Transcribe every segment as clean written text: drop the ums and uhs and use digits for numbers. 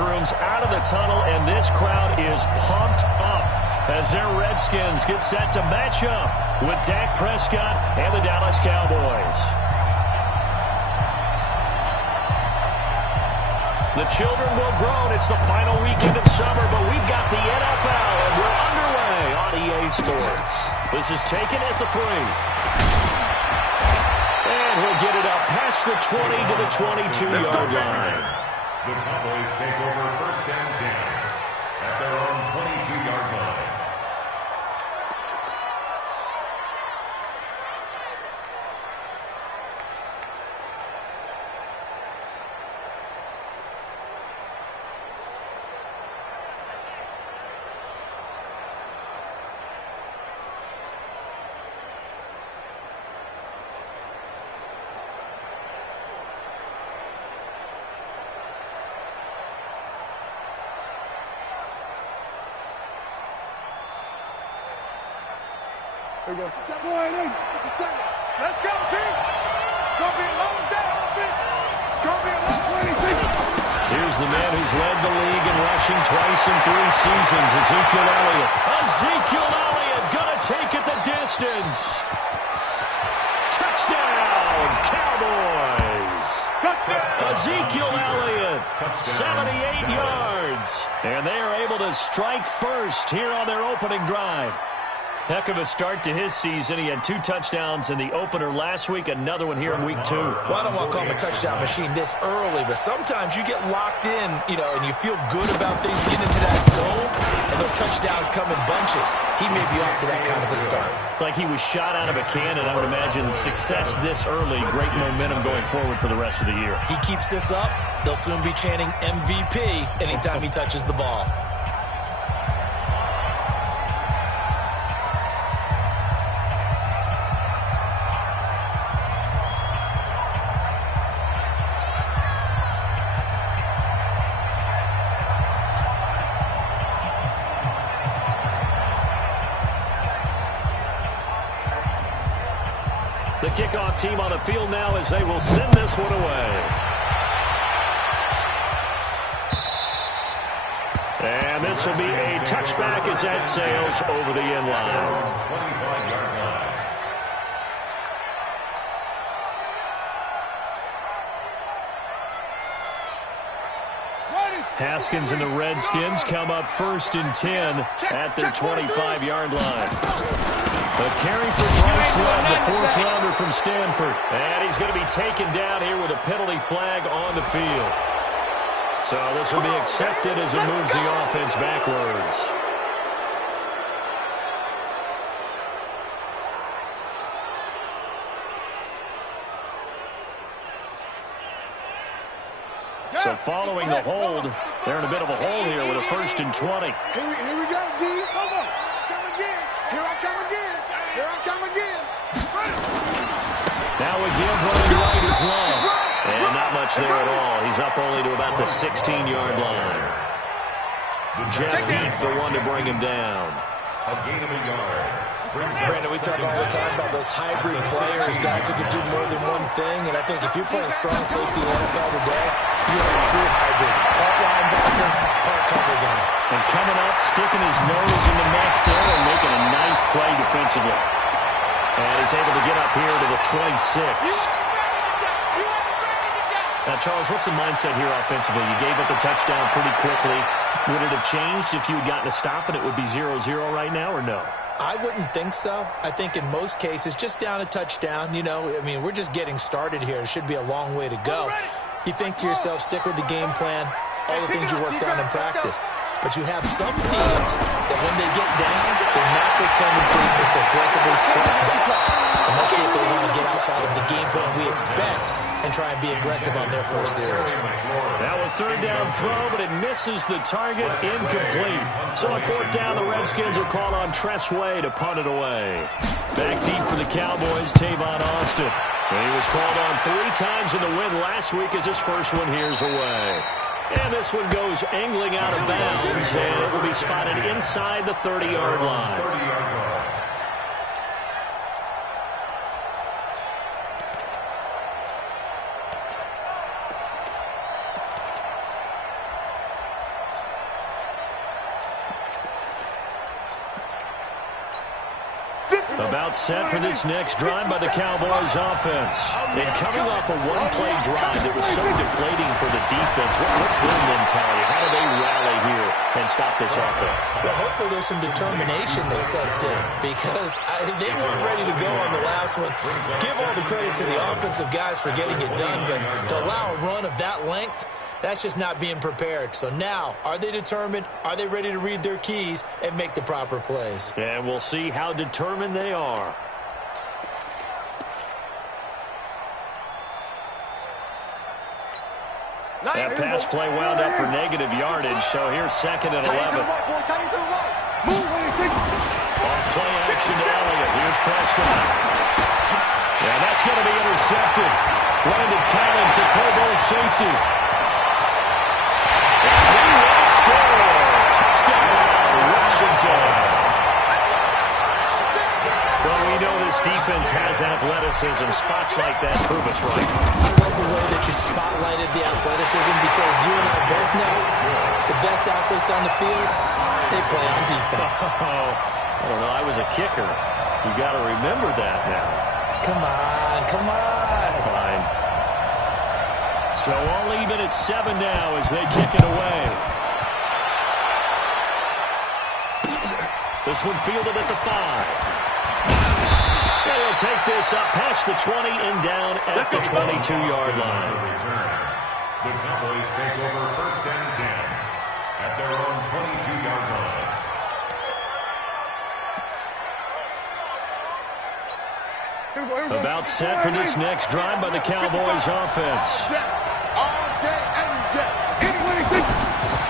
locker rooms, out of the tunnel, and this crowd is pumped up as their Redskins get set to match up with Dak Prescott and the Dallas Cowboys. The children will grow. It's the final weekend of summer, but we've got the NFL, and we're underway on EA Sports. This is taken at the 3. And he'll get it up past the 20 to the 22-yard line. The Cowboys take over first and 10 at their own 22-yard line. Here we go. Let's go, team. It's going to be a long day on offense. It's going to be a long 26. Here's the man who's led the league in rushing twice in 3 seasons, Ezekiel Elliott. Ezekiel Elliott going to take it the distance. Touchdown, Cowboys. Touchdown. Ezekiel Elliott, 78 yards. And they are able to strike first here on their opening drive. Heck of a start to his season. He had 2 touchdowns in the opener last week, another one here in week 2. Well, I don't want to call him a touchdown machine this early, but sometimes you get locked in, and you feel good about things, you get into that zone, and those touchdowns come in bunches. He may be off to that kind of a start. It's like he was shot out of a cannon. I would imagine success this early, great momentum going forward for the rest of the year. He keeps this up, they'll soon be chanting MVP anytime he touches the ball. The kickoff team on the field now as they will send this one away. And this will be a touchback as that sails over the end line. 25-yard line. Haskins and the Redskins come up first and 10 at their 25-yard line. A carry for Bryce Love, the 4th-rounder from Stanford. And he's going to be taken down here with a penalty flag on the field. So this will be accepted as it moves the offense backwards. So following the hold, they're in a bit of a hole here with a 1st and 20. Here we go, D. Come on. Come again. Here I come again. Here I come again. Now we give running right is Love. And not much there at all. He's up only to about the 16-yard line. Jeff Heath, the one to bring him down. A gain of a yard. Brandon, we talk all the time about those hybrid players, guys who can do more than one thing. And I think if you're playing strong safety in the NFL today, you're a true hybrid. Part linebacker, part cover guy. And coming up, sticking his nose in the mess there and making a nice play defensively. And he's able to get up here to the 26. Now, Charles, what's the mindset here offensively? You gave up a touchdown pretty quickly. Would it have changed if you had gotten a stop and it would be 0-0 right now, or no? I wouldn't think so. I think in most cases, just down a touchdown, we're just getting started here. It should be a long way to go. You think to yourself, stick with the game plan, all the things you worked on in practice. But you have some teams that when they get down, their natural tendency is to aggressively strike back. And let's see if they want to get outside of the game plan we expect and try and be aggressive on their first series. Now a 3rd down throw, but it misses the target, incomplete. So on 4th down, the Redskins will call on Tressway to punt it away. Back deep for the Cowboys, Tavon Austin. And he was called on 3 times in the win last week as his first one here's away. And this one goes angling out of bounds, and it will be spotted inside the 30-yard line. About set for this next drive by the Cowboys offense. And coming off a one-play drive that was so deflating for the defense, what's their mentality? How do they rally here and stop this offense? Well, hopefully there's some determination that sets in because they weren't ready to go on the last one. Give all the credit to the offensive guys for getting it done, but to allow a run of that length, that's just not being prepared. So now, are they determined? Are they ready to read their keys and make the proper plays? And we'll see how determined they are. That pass play wound up for negative yardage, so here's second and 11. On play action to Elliott. Here's Prescott. Yeah, that's going to be intercepted. Landon Collins, the Pro Bowl safety. Well, we know this defense has athleticism. Spots like that prove us right. I love the way that you spotlighted the athleticism because you and I both know the best athletes on the field, they play on defense. I don't know. I was a kicker. You got to remember that now. Come on, come on. Fine. So all even at 7 now as they kick it away. This one fielded at the 5. They'll take this up past the 20 and down at the 22-yard line. The Cowboys take over first and 10 at their own 22-yard line. About set for this next drive by the Cowboys offense.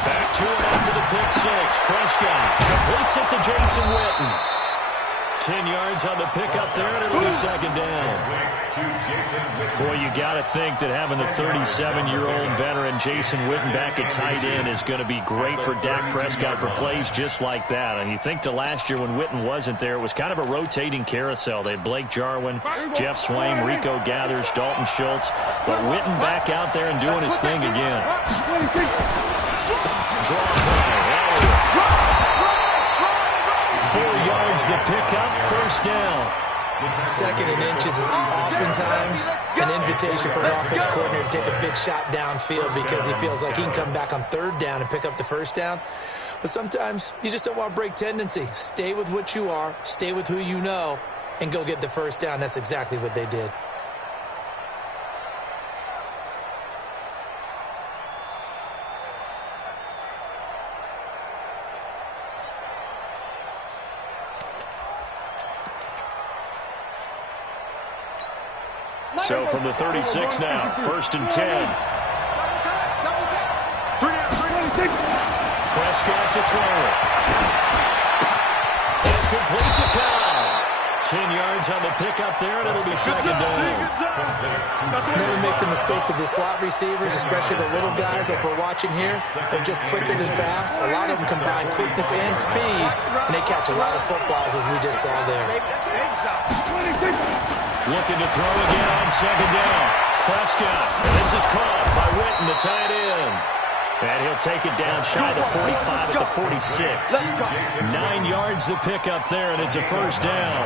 Back to it after the pick six. Prescott completes it to Jason Witten. 10 yards on the pickup there, and it'll be second down. Boy, you got to think that having the 37-year-old veteran Jason Witten back at tight end is going to be great for Dak Prescott for plays just like that. And you think to last year when Witten wasn't there, it was kind of a rotating carousel. They had Blake Jarwin, Jeff Swaim, Rico Gathers, Dalton Schultz. But Witten back out there and doing his thing again. Draw play. 4 yards the pickup, first down. Second and inches is oftentimes an invitation for an offense coordinator to take a big shot downfield because he feels like he can come back on third down and pick up the first down. But sometimes you just don't want to break tendency. Stay with what you are, stay with who you know, and go get the first down. That's exactly what they did. So from the 36 now, first and 10. Prescott to throw it. It's complete to Kyle. 10 yards on the pickup there, and it'll be second down. Never make the mistake with the slot receivers, especially the little guys like we're watching here. They're just quicker than fast. A lot of them combine quickness and speed, and they catch a lot of footballs, as we just saw there. Looking to throw again on second down. Prescott, and this is caught by Witten, the tight end. And he'll take it down shy of the 45 at the 46. 9 yards the pickup there, and it's a first down.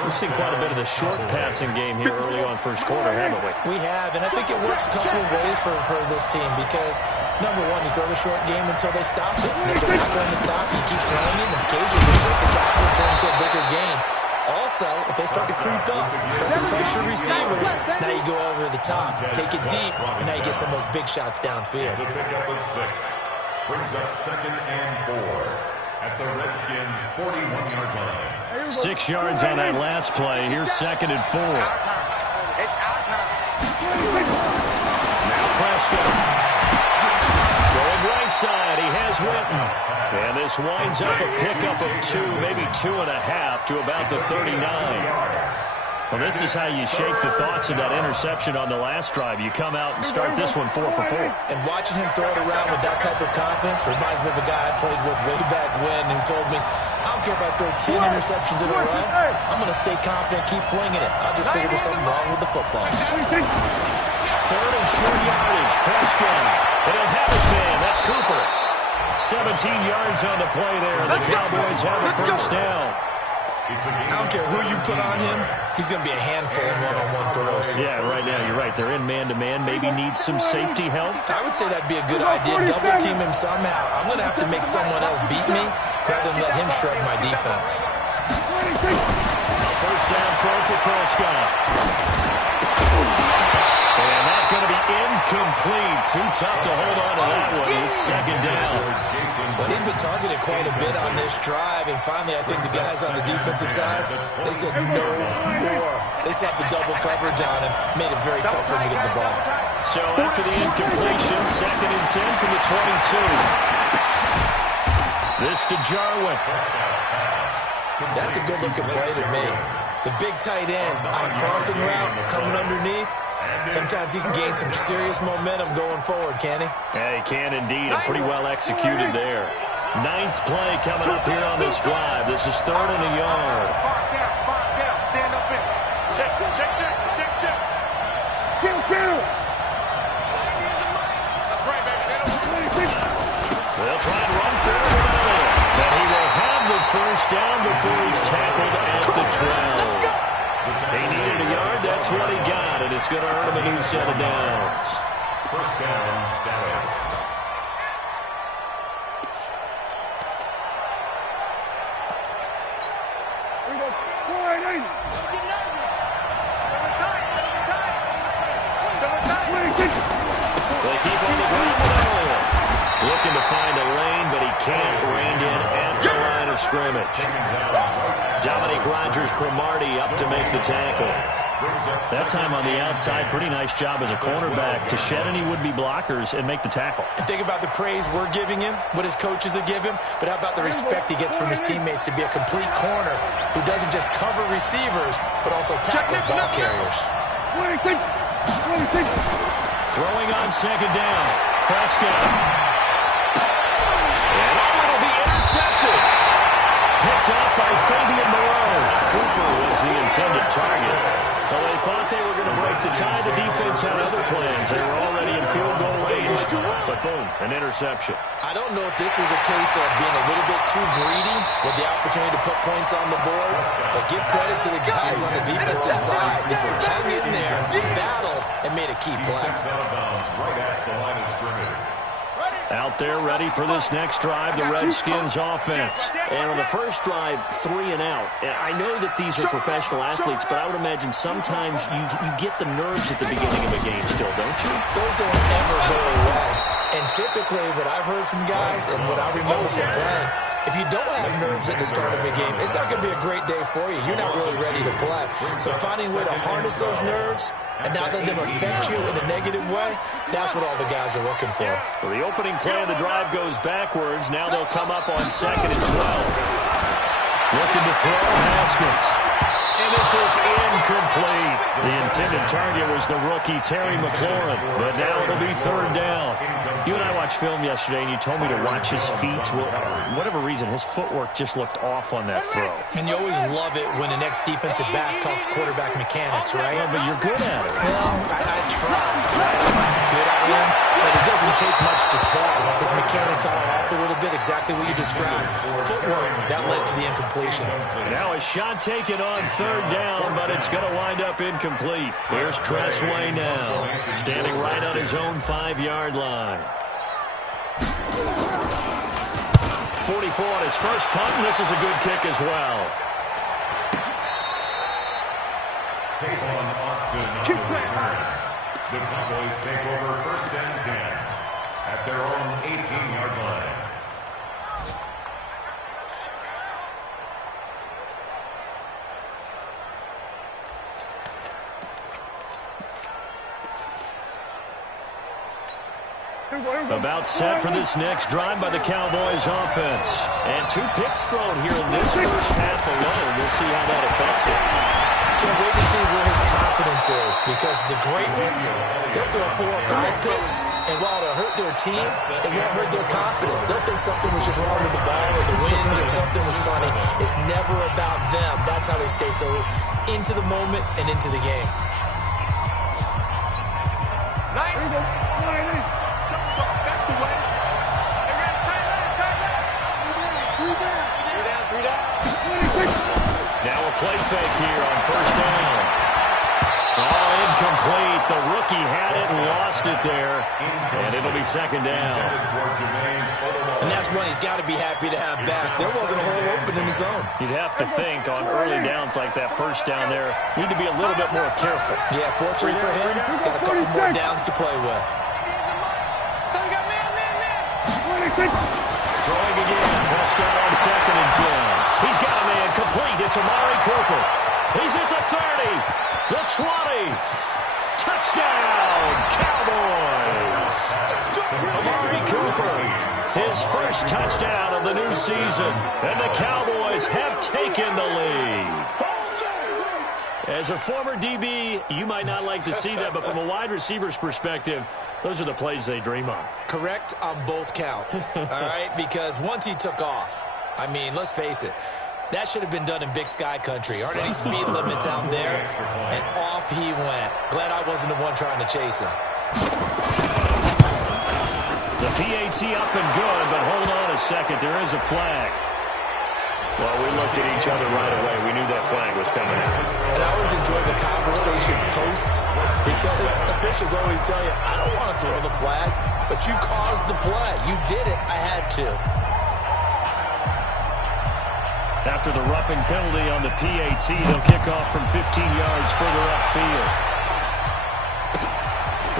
We've seen quite a bit of the short passing game here early on first quarter, haven't we? We have, and I think it works a couple of ways for this team because, number one, you throw the short game until they stop it. And if they're not going to stop, you keep throwing it, and occasionally you break the tackle and turn into a bigger game. Also, if they start to creep up, start to pressure receivers, now you go over the top, take it deep, and now you get some of those big shots downfield. The pickup of 6 brings up second and 4 at the Redskins' 41-yard line. 6 yards on that last play. Here's second and 4. It's our time. Now Prescott. Going right side. He has Witten. And this winds up a pickup of 2, maybe 2.5 to about the 39. Well, this is how you shake the thoughts of that interception on the last drive. You come out and start this one 4 for 4. And watching him throw it around with that type of confidence reminds me of a guy I played with way back when who told me, I don't care if I throw 10 interceptions in a row. I'm going to stay confident, keep flinging it. I'll just figure there's something wrong with the football. Third and short yardage. Prescott. And he'll have his man. That's Cooper. 17 yards on the play there. The Cowboys have a first down. I don't care who you put on him, he's going to be a handful in one-on-one throws. Yeah, right now you're right. They're in man-to-man. Maybe needs some safety help. I would say that'd be a good idea. Double team him somehow. I'm going to have to make someone else beat me rather than let him shred my defense. A first down throw for Prescott. And that's going to be incomplete. Too tough to hold on to that one. It's second down. Well, he'd been targeted quite a bit on this drive, and finally I think the guys on the defensive side, they said no more. They slapped the double coverage on him, made it very tough for him to get the ball. So after the incompletion, 2nd and 10 from the 22. This to Jarwin. That's a good-looking play to me. The big tight end on a crossing route coming underneath. Sometimes he can gain some serious momentum going forward, can he? Yeah, he can indeed, and pretty well executed there. 9th play coming up here on this drive. This is 3rd and a yard. Mark down. Stand up in. Check. Kill. That's right, baby. They'll try and run for it. But he will have the first down before he's tackled at the 12. He needed a yard. That's what he got, and it's going to earn him a new set of downs. First down, Dallas. They keep on the ground with Elliott. Looking to find a lane, but he can't. Reined in at the line of scrimmage. Dominic Rodgers-Cromartie up to make the tackle. That time on the outside, pretty nice job as a cornerback to shed any would-be blockers and make the tackle. And think about the praise we're giving him, what his coaches will give him, but how about the respect he gets from his teammates to be a complete corner who doesn't just cover receivers, but also tackles ball carriers. Throwing on 2nd down. Prescott. And it'll be intercepted. Picked up by Fabian Moreau. Cooper was the intended target. Well, they thought they were going to break the tie. The defense had other plans. They were already in field goal range. But boom, an interception. I don't know if this was a case of being a little bit too greedy with the opportunity to put points on the board, but give credit to the guys on the defensive side. Hung in there, battled, and made a key play. Right at the line of scrimmage. Out there ready for this next drive, the Redskins offense. And on the first drive, 3 and out. And I know that these are professional athletes, but I would imagine sometimes you get the nerves at the beginning of a game still, don't you? Those don't ever go away. And typically what I've heard from guys and what I remember from playing, if you don't have nerves at the start of a game, it's not going to be a great day for you. You're not really ready to play. So finding a way to harness those nerves and not let them affect you in a negative way, that's what all the guys are looking for. So the opening play of the drive goes backwards. Now they'll come up on 2nd and 12. Looking to throw Haskins. And this is incomplete. The intended target was the rookie, Terry McLaurin. But now it'll be 3rd down. You and I watched film yesterday, and you told me to watch his feet. Well, for whatever reason, his footwork just looked off on that throw. And you always love it when the next defensive back talks quarterback mechanics, right? Well, but you're good at it. Well, I try. Right? I'm not good at it, but it doesn't take much to tell. His mechanics are off a little bit, exactly what you described. Footwork, that led to the incompletion. Now a shot taken on 3rd down, but it's going to wind up incomplete. Here's Tressway now, standing right on his own 5-yard line. 44 on his first punt, and this is a good kick as well. Tavon Austin on the return. The Cowboys take over 1st and 10 at their own 18-yard line. About set for this next drive by the Cowboys offense. And 2 picks thrown here in this first half alone. We'll see how that affects it. Can't wait to see where his confidence is, because the great ones, they'll throw 4 or 5 picks, and while it'll hurt their team, it won't hurt their confidence. They'll think something was just wrong with the ball or the wind or something was funny. It's never about them. That's how they stay so into the moment and into the game. play fake here on first down. Oh, incomplete. The rookie had it and lost it there. And it'll be second down. And that's one he's got to be happy to have back. There wasn't a hole open in the zone. You'd have to think on early downs like that first down there, need to be a little bit more careful. Yeah, fortunately for him, got a couple more downs to play with. Throwing again. Prescott on second and 10. He's got a man complete. It's Amari Cooper. He's at the 30. The 20. Touchdown, Cowboys. Amari Cooper, his first touchdown of the new season. And the Cowboys have taken the lead. As a former DB, you might not like to see that, but from a wide receiver's perspective, those are the plays they dream of. Correct on both counts, all right? Because once he took off, I mean, let's face it, that should have been done in Big Sky country. Aren't any speed limits out there? And off he went. Glad I wasn't the one trying to chase him. The PAT up and good, but hold on a second. There is a flag. Well, we looked at each other right away. We knew that flag was coming out. And I always enjoy the conversation post because officials always tell you, I don't want to throw the flag, but you caused the play. You did it. I had to. After the roughing penalty on the PAT, they'll kick off from 15 yards further upfield.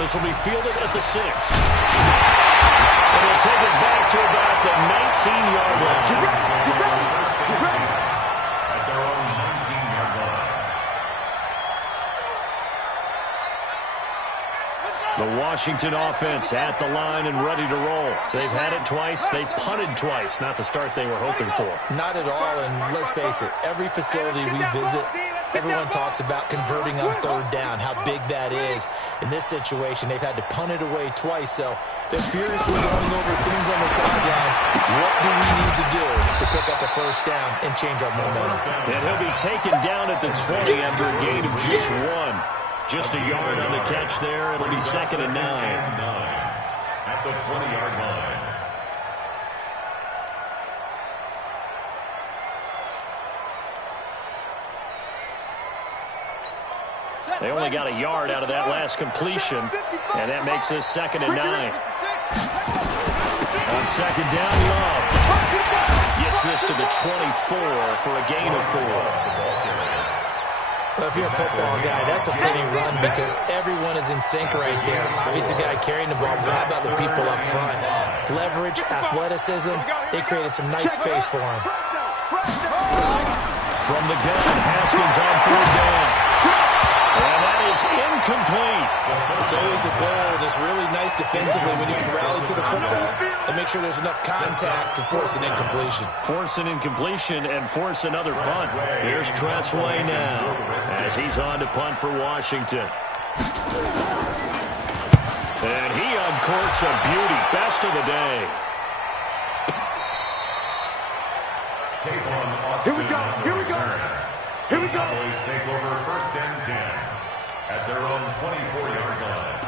This will be fielded at the 6. And they'll take it back to about the 19-yard line. At their own 19-yard line. The Washington offense at the line and ready to roll. They've had it twice. They've punted twice. Not the start they were hoping for. Not at all, and let's face it, every facility we visit, everyone talks about converting on third down, how big that is. In this situation, they've had to punt it away twice, so they're furiously going over things on the sidelines. What do we need to do to pick up a first down and change our momentum? And he'll be taken down at the 20 after a gain of just 1. Just a yard on the catch there. It'll be second and 9. At the 20-yard line. They only got a yard out of that last completion, and that makes this second and 9. On second down, Love gets this to the 24 for a gain of 4. Well, if you're a football guy, that's a pretty run because everyone is in sync right there. Obviously, the guy carrying the ball, but how about the people up front? Leverage, athleticism, they created some nice space for him. From the gun, Haskins on third down. And that is incomplete. It's always a goal that's really nice defensively when you can rally to the football and make sure there's enough contact to force an incompletion. Force an incompletion and force another punt. Here's Tressway now as he's on to punt for Washington. And he uncorks a beauty. Best of the day. Here we go. Here we go. Here we go. Cowboys take over first and 10 at their own 24-yard line.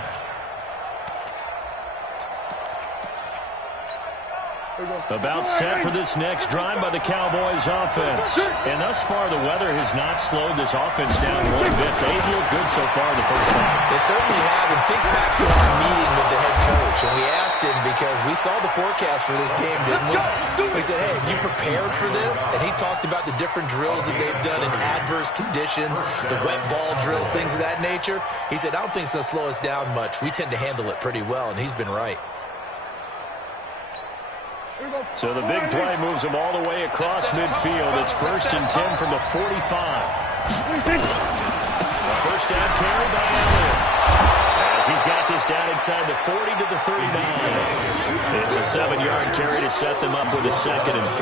About set for this next drive by the Cowboys offense. And thus far, the weather has not slowed this offense down one bit. They've looked good so far the first half. They certainly have. And think back to our meeting with the head coach. And we asked him because we saw the forecast for this game, didn't we? We said, hey, have you prepared for this? And he talked about the different drills that they've done in adverse conditions, the wet ball drills, things of that nature. He said, I don't think it's going to slow us down much. We tend to handle it pretty well, and he's been right. So the big play moves him all the way across midfield. It's first and 10 from the 45. A first down carry by Elliott. As he's got this down inside the 40 to the 39. It's a 7-yard carry to set them up with a second and 3.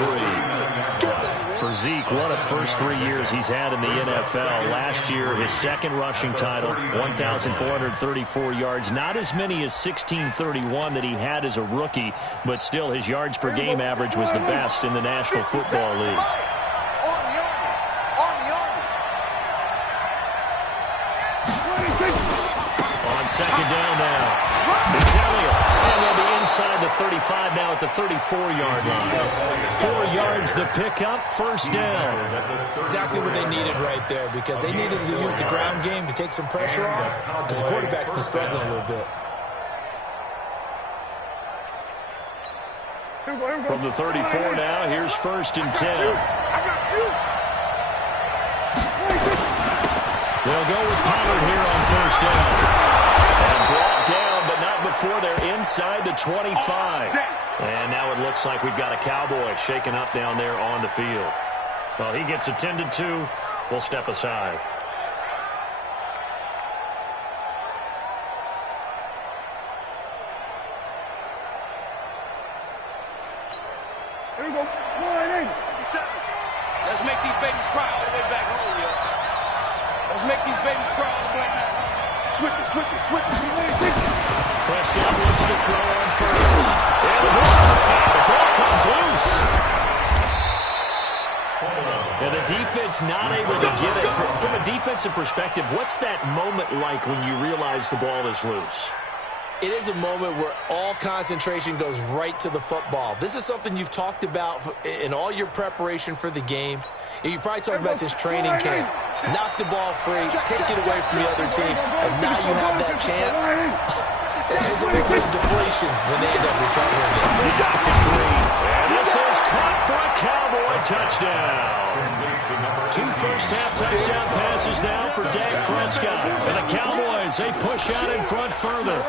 For Zeke, one of the first 3 years he's had in the NFL. Last year, his second rushing title, 1,434 yards. Not as many as 1,631 that he had as a rookie, but still his yards per game average was the best in the National Football League. On second down now, it's Elliott, and they'll be inside the 35 now at the 34-yard line. 4 yards the pickup, first down. Exactly what they needed right there, because they needed to use the ground game to take some pressure off, because the quarterback's been struggling a little bit. From the 34 now, here's first and 10. They'll go with Pollard here on first down. And brought down, but not before they're inside the 25. And now it looks like we've got a Cowboy shaken up down there on the field. Well, he gets attended to. We'll step aside. Here we go. Let's make these babies cry all the way back home, yo. Let's make these babies cry all the way back home. Switch it. Prescott wants to throw on first. And the ball comes loose. And the defense not able to get it. From a defensive perspective, what's that moment like when you realize the ball is loose? It is a moment where all concentration goes right to the football. This is something you've talked about in all your preparation for the game. And you probably talked about since training camp. Knock the ball free, take it away from the other team, and now you have that chance. There's a little bit of deflation when they end up recovering it. And this is caught for a Cowboy touchdown. 2 first-half touchdown passes now for Dak Prescott. And the Cowboys, they push out in front further.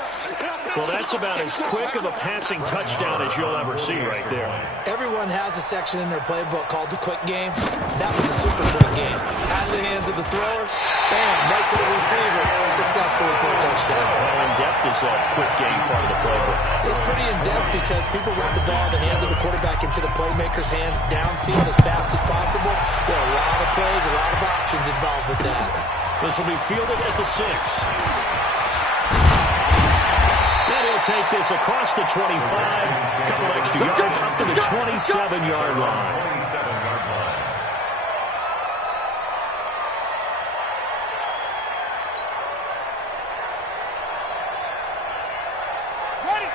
Well, that's about as quick of a passing touchdown as you'll ever see right there. Everyone has a section in their playbook called the quick game. That was a super quick game. Out of the hands of the thrower, bam, right to the receiver, successfully for a touchdown. How in-depth is that quick game part of the playbook? It's pretty in-depth because people want the ball in the hands of the quarterback into the playmaker's hands downfield as fast as possible. There are a lot of plays, a lot of options involved with that. This will be fielded at the 6. Take this across the 25, a couple extra yards up to the 27-yard line.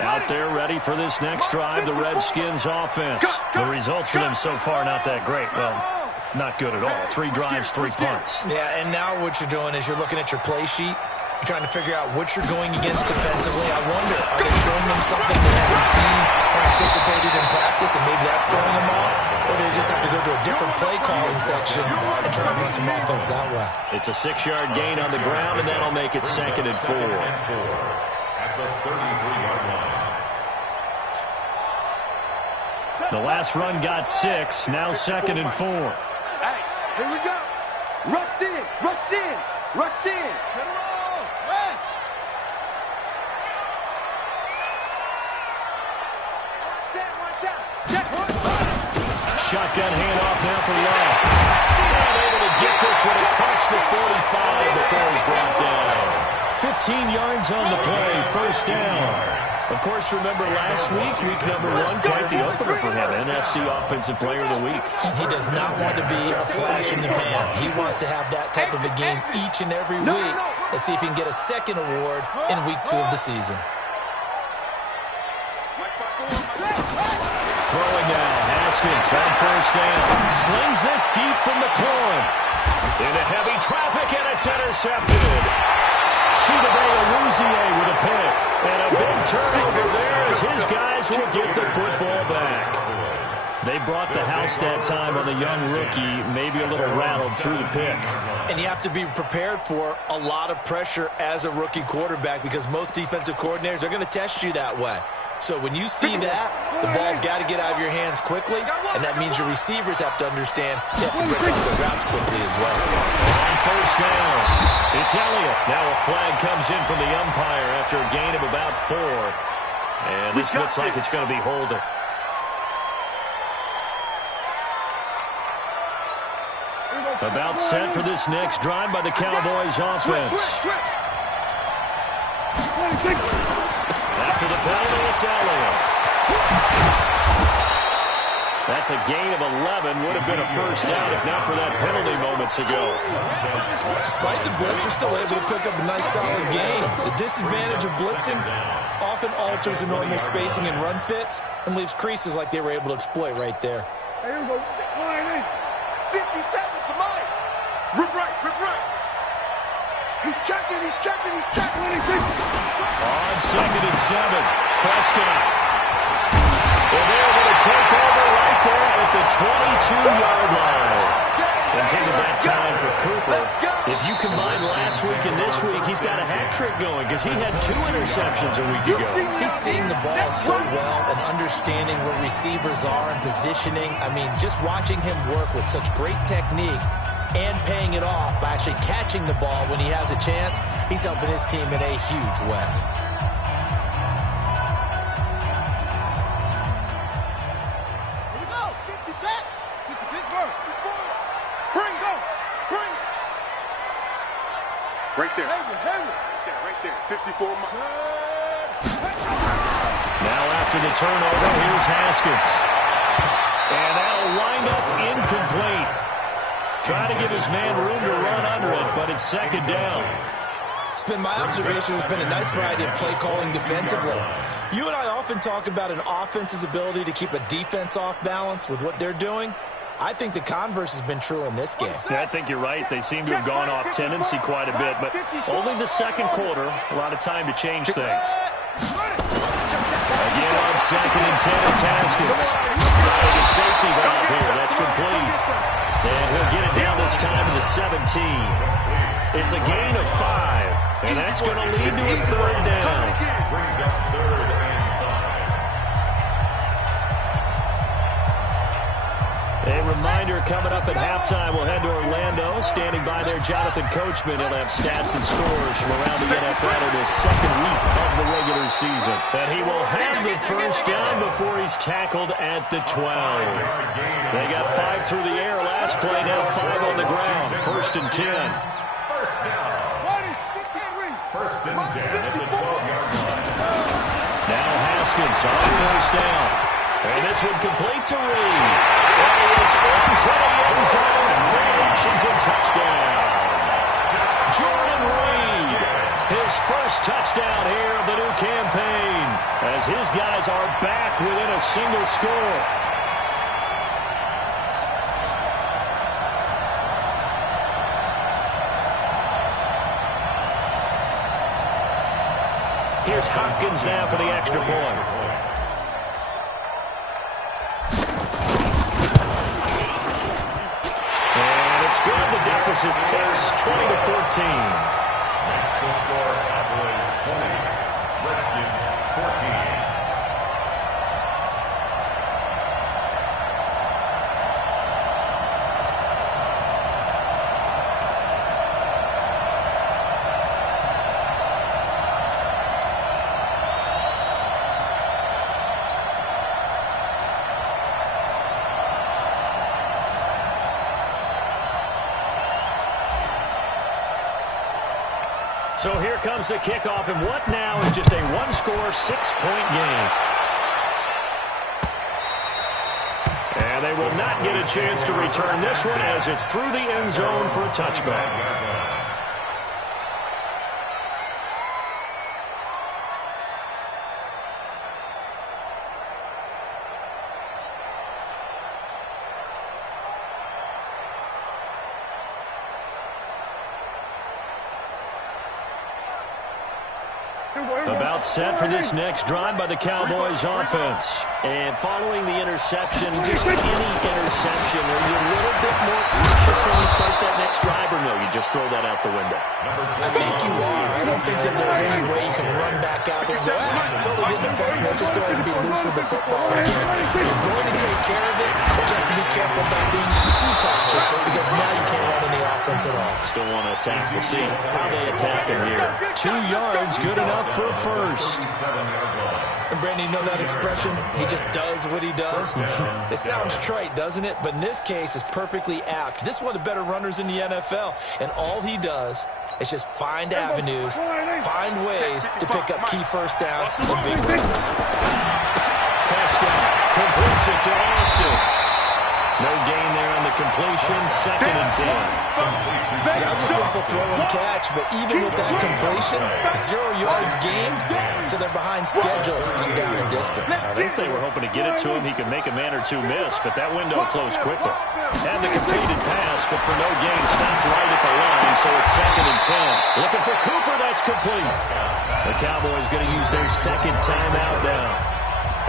Out there ready for this next drive, the Redskins offense. The results for them so far not that great. Well, not good at all. 3 drives, 3 punts. Yeah, and now what you're doing is you're looking at your play sheet. You're trying to figure out what you're going against defensively. I wonder, are they showing them something they haven't seen or anticipated in practice, and maybe that's throwing them off? Or do they just have to go to a different play calling section and try and run some offense that way? It's a 6-yard gain on the ground, and that'll make it 2nd and 4. At the 33-yard line. The last run got 6, now 2nd and 4. Hey, here we go. Rush in. Get him on. West. Shotgun handoff now for Love. Not able to get this one across the 45 before he's brought down. 15 yards on the play, first down. Of course, remember last week number 1, quite the opener for him, NFC Offensive Player of the Week. And he does not want to be a flash in the pan. He wants to have that type of a game each and every week. Let's see if he can get a second award in week 2 of the season. Throwing now, Haskins on first down. Slings this deep from the corn. Into heavy traffic, and it's intercepted. Chidobe with a pick. And a big turnover there as his guys will get the football back. They brought the house that time on the young rookie, maybe a little rattled through the pick. And you have to be prepared for a lot of pressure as a rookie quarterback because most defensive coordinators are going to test you that way. So when you see that, the ball's got to get out of your hands quickly, and that means your receivers have to understand they have to break off the routes quickly as well. On first down, it's Elliott. Now a flag comes in from the umpire after a gain of about 4. And this looks like it's going to be holding. About set for this next drive by the Cowboys offense. After the penalty, it's Elliott. That's a gain of 11. Would have been a first down if not for that penalty moments ago. Despite the blitz, they're still able to pick up a nice solid gain. The disadvantage of blitzing often alters the normal spacing and run fits and leaves creases like they were able to exploit right there. Here we go. 50 seconds for Mike. Rip right, rip right. He's checking. On 2nd and 7, Prescott. And they're going to take over right there at the 22-yard line. Intended that time for Cooper. If you combine last week and this week, he's got a hat trick going because he had 2 interceptions a week ago. He's seeing the ball so well and understanding where receivers are and positioning. I mean, just watching him work with such great technique and paying it off by actually catching the ball when he has a chance, he's helping his team in a huge way. Right there. Right there. 54 miles. Now after the turnover, here's Haskins. And that'll wind up incomplete. Trying to give his man room to run under it, but it's 2nd down. It's been my observation there's been a nice variety of play calling defensively. You and I often talk about an offense's ability to keep a defense off balance with what they're doing. I think the converse has been true in this game. Yeah, I think you're right. They seem to have gone off tendency quite a bit, but only the 2nd quarter, a lot of time to change things. Again on 2nd and 10, it's Haskins. Trying a safety valve here. That's complete. And he'll get it down this time to the 17. It's a gain of 5, and that's going to lead to a 3rd down. Brings up 3rd and 5. A reminder, coming up at halftime, we'll head to Orlando. Standing by there, Jonathan Coachman. He'll have stats and scores from around the NFL in his 2nd week of the regular season. And he will have the first down before he's tackled at the 12. They got 5 through the air last play, now 5 on the ground. 1st and 10. First down. First and 10 at the 12-yard line. Now Haskins on 1st down. And this one complete to Reed. And he is into the end zone for the Washington touchdown. Jordan Reed, his first touchdown here of the new campaign, as his guys are back within a single score. Here's Hopkins now for the extra point. Good. The deficit 6, 20-14. Next to score, Cowboys 20, Redskins 14. So here comes the kickoff, and what now is just a one-score, 6-point game. And they will not get a chance to return this one as it's through the end zone for a touchback. About set for this next drive by the Cowboys offense. And following the interception, just any interception, are you a little bit more cautious when you start that next drive, or no, you just throw that out the window? I think you are. I don't think that there's any way you can run back out there and go, totally didn't affect me. Let's just go ahead and be loose with the football again. You're going to take care of it, but you have to be careful about being too cautious because now you can't run any offense at all. Still want to attack. We'll see how they attack him here. 2 yards, good enough for a first. And Brandon, you know that expression? He just does what he does. It sounds trite, doesn't it? But in this case, it's perfectly apt. This is one of the better runners in the NFL. And all he does is just find avenues, find ways to pick up key first downs and big runs. Prescott completes it to Austin. No gain there on the completion. 2nd and 10. That was a simple throw and catch, but even with that completion, 0 yards gained, so they're behind schedule on down and distance. I think they were hoping to get it to him. He could make a man or two miss, but that window closed quickly. And the completed pass, but for no gain, stops right at the line, so it's 2nd and 10. Looking for Cooper, that's complete. The Cowboys going to use their 2nd timeout now,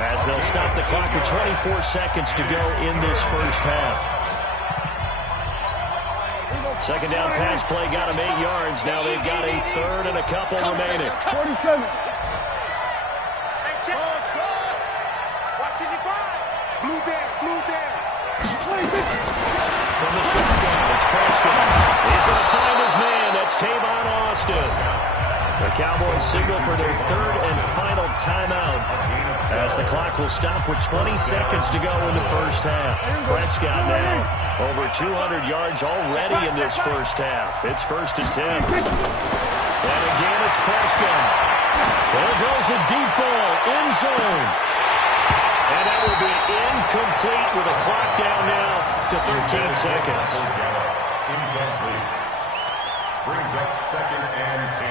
as they'll stop the clock with 24 seconds to go in this first half. 2nd down pass play got them 8 yards. Now they've got a 3rd and a couple remaining. 47. Blue down. From the shotgun, it's Prescott. He's going to find his man. That's Tavon Austin. The Cowboys signal for their 3rd and final timeout, as the clock will stop with 20 seconds to go in the first half. Prescott now over 200 yards already in this first half. It's 1st and 10. And again, it's Prescott. There goes a deep ball, end zone. And that will be incomplete with a clock down now to 13 seconds. Incomplete. Brings up 2nd and 10.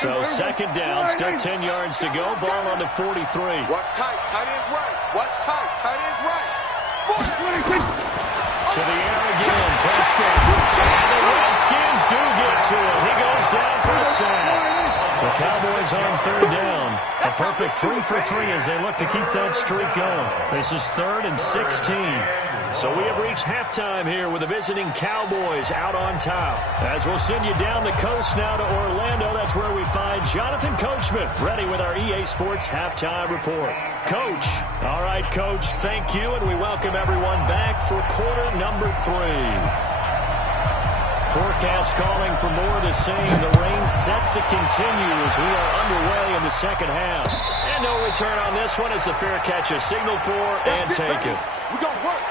So 2nd down, still 10 yards to go. Ball on the 43. Watch tight. Tight end's right. Watch tight. Tight end's right. To the air again. Prescott. And the Redskins do get to him. He goes down for a sack. The Cowboys on 3rd down. A perfect 3 for 3 as they look to keep that streak going. This is 3rd and 16. So we have reached halftime here with the visiting Cowboys out on top. As we'll send you down the coast now to Orlando, that's where we find Jonathan Coachman, ready with our EA Sports Halftime Report. Coach. All right, Coach, thank you, and we welcome everyone back for quarter number 3. Forecast calling for more of the same. The rain set to continue as we are underway in the second half. And no return on this one as the fair catch is signaled for and taken. We're going to work.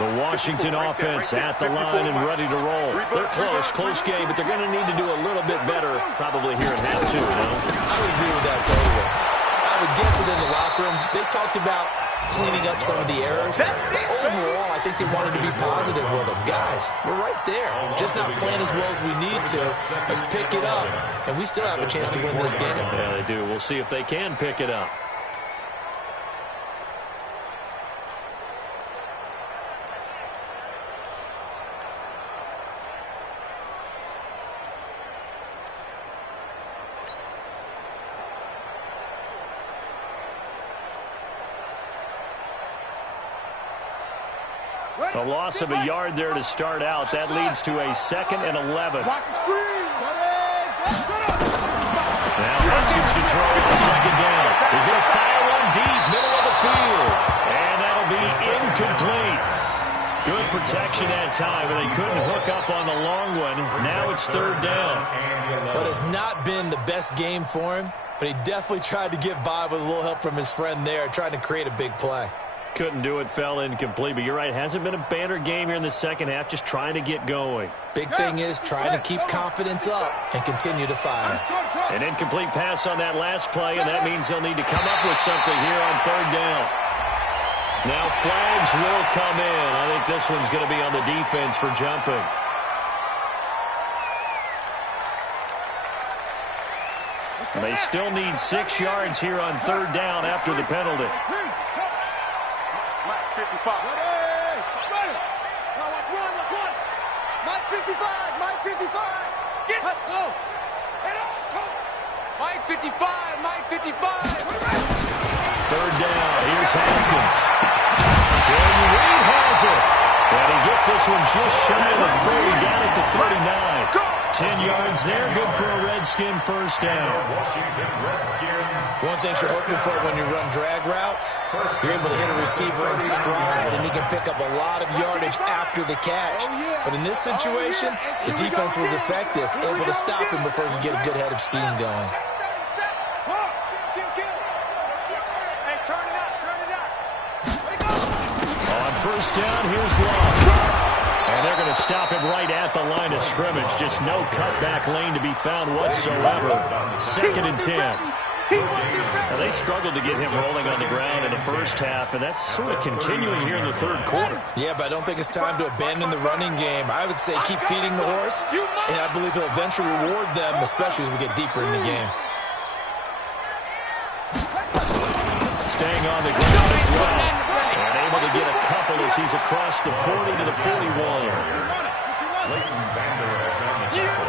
The Washington offense at the line and ready to roll. They're close game, but they're going to need to do a little bit better probably here at half 2, no? I would agree with that totally. I would guess it in the locker room. They talked about cleaning up some of the errors. Overall, I think they wanted to be positive with them. Guys, we're right there. Just not playing as well as we need to. Let's pick it up, and we still have a chance to win this game. Yeah, they do. We'll see if they can pick it up. A loss of a yard there to start out. That leads to a 2nd and 11. Block the screen. Now Redskins to throw on the 2nd down. He's going to fire one deep, middle of the field. And that'll be incomplete. Good protection that time, but they couldn't hook up on the long one. Now it's 3rd down. What has not been the best game for him, but he definitely tried to get by with a little help from his friend there, trying to create a big play. Couldn't do it, fell incomplete. But you're right, hasn't been a banner game here in the second half, just trying to get going. Big thing is trying to keep confidence up and continue to fire. An incomplete pass on that last play, and that means they'll need to come up with something here on 3rd down. Now flags will come in. I think this one's going to be on the defense for jumping. They still need 6 yards here on 3rd down after the penalty. 55. Ready. Now watch one. Mike 55. Get up. Go. Mike 55. 3rd down. Here's Haskins. Jordan Reed has it. And he gets this one just shy of the 30, down at the 39. 10 yards there. Good for a Redskin first down. Washington Redskins. One thing you're hoping for when you run drag routes, you're able to hit a receiver in stride, and he can pick up a lot of yardage after the catch. But in this situation, the defense was effective, able to stop him before he could get a good head of steam going. On first down, here's Love. And they're going to stop him right at the line of scrimmage. Just no cutback lane to be found whatsoever. 2nd and 10. Now, they struggled to get him rolling on the ground in the first half, and that's sort of continuing here in the third quarter. Yeah, but I don't think it's time to abandon the running game. I would say keep feeding the horse, and I believe he'll eventually reward them, especially as we get deeper in the game. Staying on the ground as well. And able to get a couple as he's across the 40 to the 41. Leighton Vander Esch on the tackle.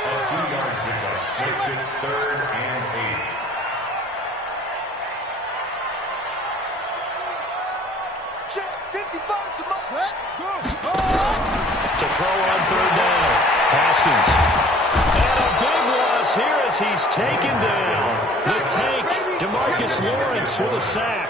A 2-yard pickup makes it 3rd and 8. To throw on 3rd down. Haskins. And a big loss here as he's taken down. The tank, DeMarcus Lawrence with a sack.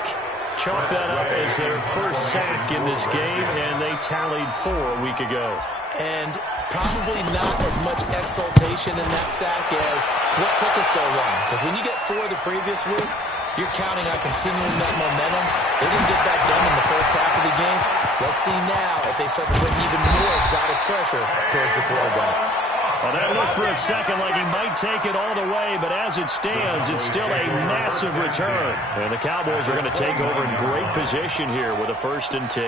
Chalk that up as their first sack in this game, and they tallied 4 a week ago. And probably not as much exultation in that sack as what took us so long. Because when you get 4 the previous week, you're counting on continuing that momentum. They didn't get that done in the first half of the game. Let's see now if they start to bring even more exotic pressure towards the quarterback. Well, that looked for a second like he might take it all the way, but as it stands, it's still a massive return. And the Cowboys are going to take over in great position here with a 1st and 10.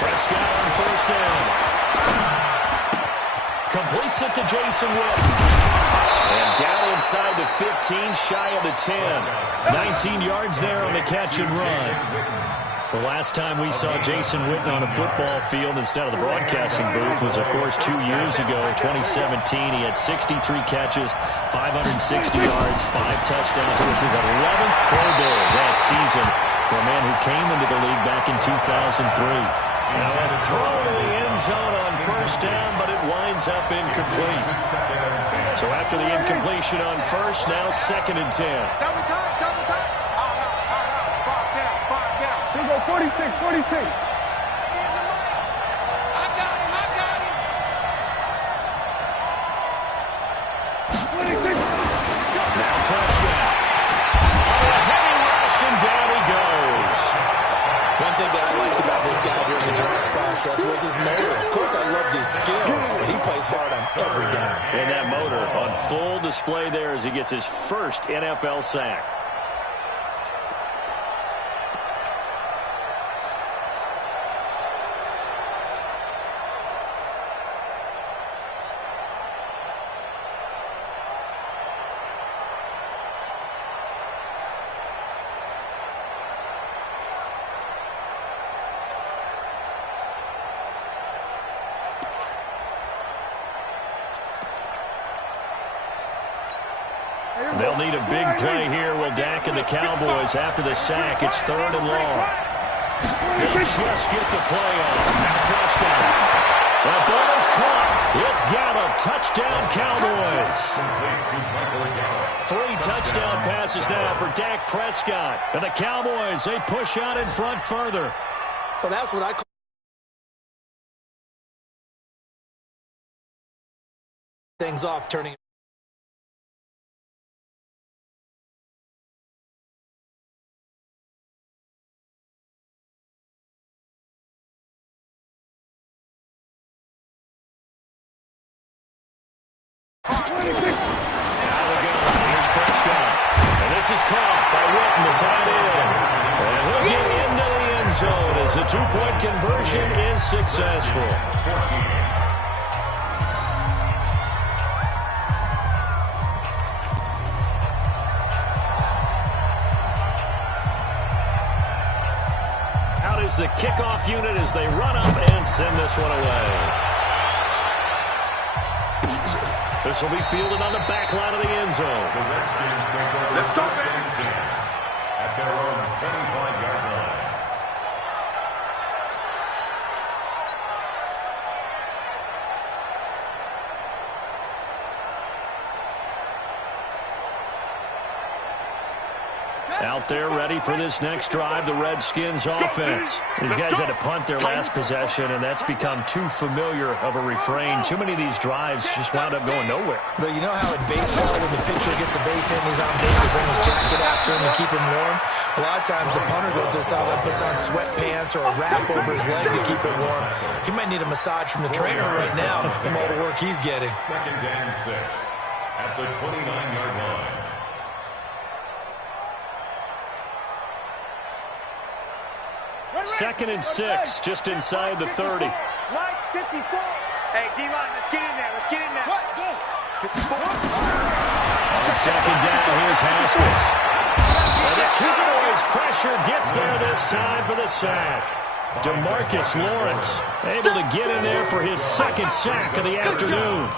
Prescott on 1st down. Completes it to Jason Witten. And down inside the 15, shy of the 10. 19 yards there on the catch and run. The last time we saw Jason Witten on a football field instead of the broadcasting booth was, of course, 2 years ago, 2017. He had 63 catches, 560 yards, 5 touchdowns. It was his 11th Pro Bowl that season for a man who came into the league back in 2003. Now a throw to the end zone on 1st down, but it winds up incomplete. So after the incompletion on 1st, now 2nd and 10. Double time. Five down. Still go 46. I got him. Now Prescott. Oh, a heavy rush, and down he goes. One thing that I liked about this guy during the draft process was his motor. Of course, I loved his skills, but he plays hard on every down. And that motor on full display there as he gets his first NFL sack. They'll need a big play here. Will Dak and the Cowboys after the sack. It's 3rd and long. They just get the play off. Now Prescott. The ball is caught. It's Gallup. Touchdown Cowboys. 3 touchdown passes now for Dak Prescott. And the Cowboys, they push out in front further. Well, that's what I call things off, turning. Now we go. Here's Prescott. And this is caught by Witten, the tight end. And he'll get into the end zone as the 2-point conversion is successful. Out is the kickoff unit as they run up and send this one away. This will be fielded on the back line of the end zone. The Redskins take over Let's go, 1st and 10. at their own 25-yard line. Out there ready for this next drive, the Redskins offense. These guys had to punt their last possession, and that's become too familiar of a refrain. Too many of these drives just wound up going nowhere. But you know how in baseball, when the pitcher gets a base hit and he's on base, they bring his jacket out to him to keep him warm? A lot of times the punter goes to the sideline, puts on sweatpants or a wrap over his leg to keep it warm. He might need a massage from the trainer right now from all the work he's getting. 2nd and 6 at the 29-yard line. Second and 6, just inside the 30. Mike, 54. Hey, D-line, let's get in there. Let's get in there. What? Go. 54. On second down, here's Haskins. And the Cowboys pressure gets there this time for the sack. DeMarcus Lawrence able to get in there for his second sack of the afternoon.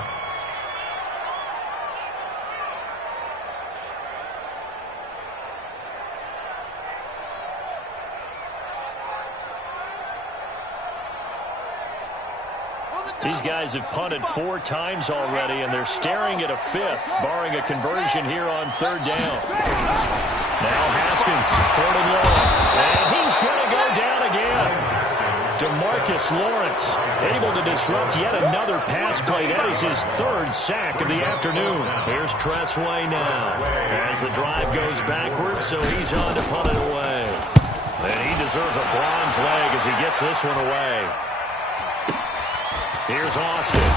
These guys have punted 4 times already, and they're staring at a 5th, barring a conversion here on 3rd down. Now Haskins, 3rd and long, and he's going to go down again. DeMarcus Lawrence able to disrupt yet another pass play. That is his 3rd sack of the afternoon. Here's Tressway now as the drive goes backwards, so he's on to punt it away. And he deserves a bronze leg as he gets this one away. Here's Austin.